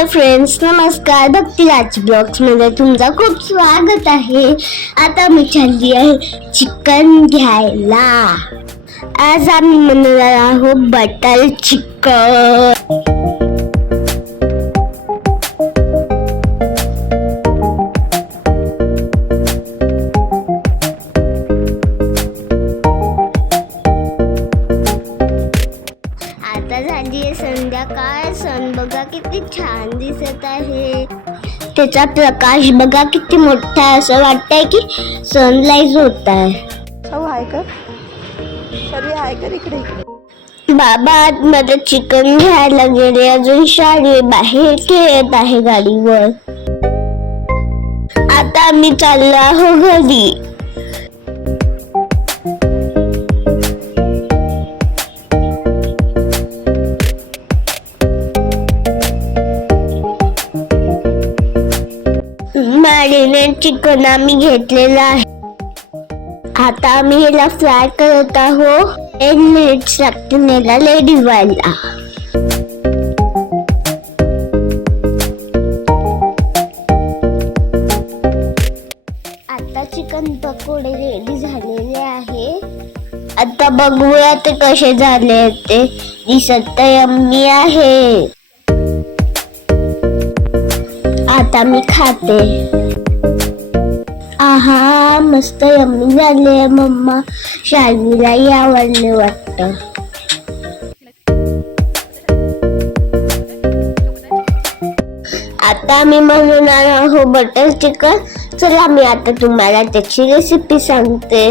Hello friends, नमस्कार. भक्तीराज blogs मध्ये तुमचं खूप स्वागत आहे. आता मी चालली आहे चिकन घ्यायला. आज आम्ही बनवणार आहोत बटर चिकन. आता झाली आहे संध्याकाळ. सन बघा किती छान दिसत आहे. त्याचा प्रकाश बघा किती मोठा आहे. असं वाटतंय की सनलाइज होत आहे. हाय कर सॉरी हाय कर इकडे बाबा आतमध्ये चिकन घ्यायला गेले. अजून शाळी बाहेर खेळत आहे गाडीवर. आता आम्ही चाललो आहो घरी. मॅरिनेट चिकन आम्ही घेतलेला आहे. आता आम्ही याला फ्राय करत आहोत. 1 मिनिट लागतील याला रेडी व्हायला. आता चिकन पकोडे रेडी झालेले आहे. आता बघूया ते कसे झाले. ते दिसत तर यम्मी आहे. आता मी खाते. आहा, मस्त यम्मी झाले. मम्मा शाळेलाही आवडले वाटतं. आता मी बनवणार आहोत बटर चिकन. चला मी आता तुम्हाला त्याची रेसिपी सांगते.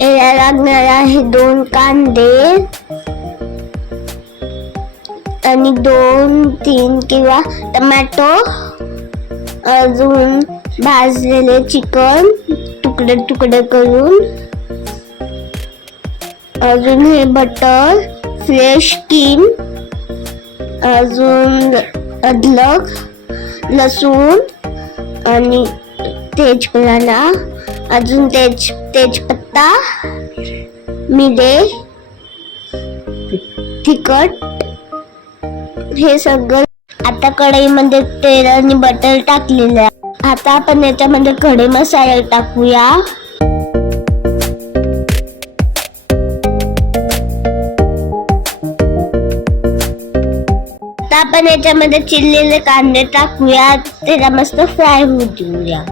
याला लागणार आहे 2 कांदे आणि 2-3 किंवा टमॅटो. अजून भाजलेले चिकन तुकडे तुकडे करून. अजून हे बटर, फ्रेश क्रीम, अजून अद्रक, लसूण आणि तेजपत्ता, अजून तेजपत्ता, मिरे, तिखट, हे सगळं. आता कढईमध्ये तेल आणि बटर टाकलेलं आहे. आता आपण याच्यामध्ये खडे मसाले टाकूया. आता आपण याच्यामध्ये चिरलेले कांदे टाकूया. त्याला मस्त फ्राय होऊ देऊया.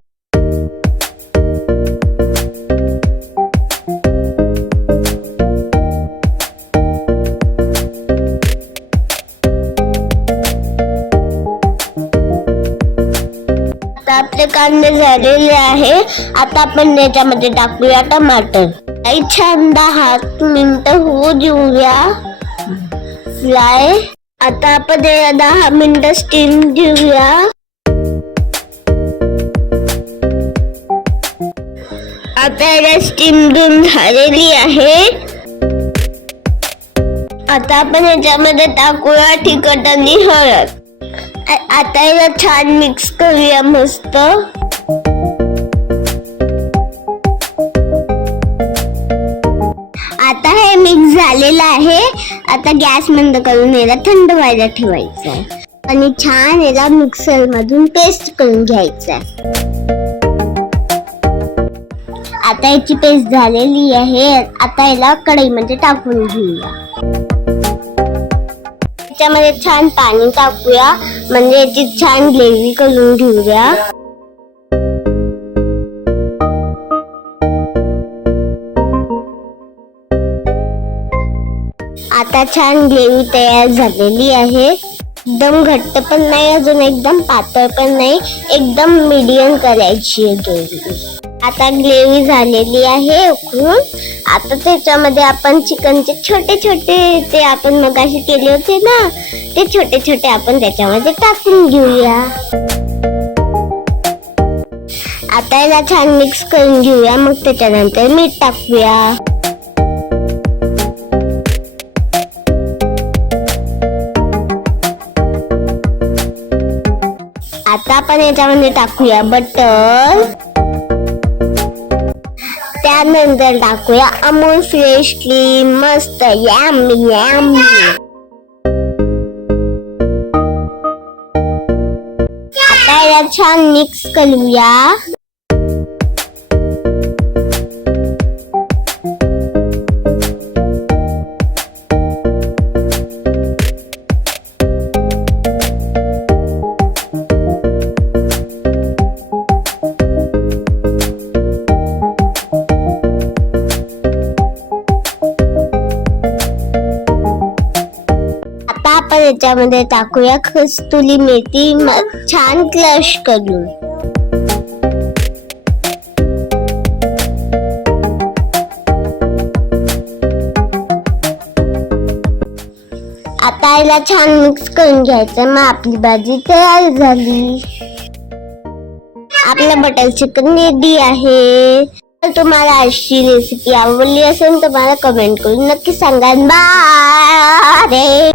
आपले कांदे झालेले आहे. आता आपण त्याच्यामध्ये टाकूया टमाटर. काही छान 10 मिनिटं होऊ देऊया फ्राय. आता आपण 10 मिनिटं स्टीम देऊया. आता याला स्टीम देऊन झालेली आहे. आता आपण याच्यामध्ये टाकूया तिखट आणि हळद. आता याला छान मिक्स करूया मस्त. आता हे मिक्स झालेलं आहे. आता गॅस बंद करून याला थंड व्हायला ठेवायचं आहे आणि छान याला मिक्सर मधून पेस्ट करून घ्यायचं आहे. आता याची पेस्ट झालेली आहे. आता याला कढईमध्ये टाकून घेऊया. त्याच्यामध्ये छान पाणी टाकूया म्हणजे याची छान ग्रेव्ही करून घेऊया. आता छान ग्रेव्ही तयार झालेली आहे. एकदम घट्ट पण नाही, अजून एकदम पातळ पण नाही, एकदम मीडियम करायची आहे ग्रेव्ही. आता ग्रेव्ही झालेली आहे उकळून. आता त्याच्यामध्ये आपण चिकनचे छोटे छोटे ते आपण मगाशी केले होते ना, ते छोटे छोटे आपण त्याच्यामध्ये टाकून घेऊया. आता याला छान मिक्स करून घेऊया. मग त्याच्यानंतर मीठ टाकूया. आता आपण याच्यामध्ये टाकूया बटर. त्यानंतर टाकूया अमूल फ्रेश क्रीम. मस्त यम्मी यम्मी. याला छान मिक्स करूया. आता आपण याच्यामध्ये टाकूया कस्तुरी मेथी छान क्रश करून. आता याला छान मिक्स करून घ्यायचं. मग आपली भाजी तयार झाली. आपलं बटर चिकन रेडी आहे. तर तुम्हाला अशी रेसिपी आवडली असेल तर मला कमेंट करून नक्की सांगा. बाय.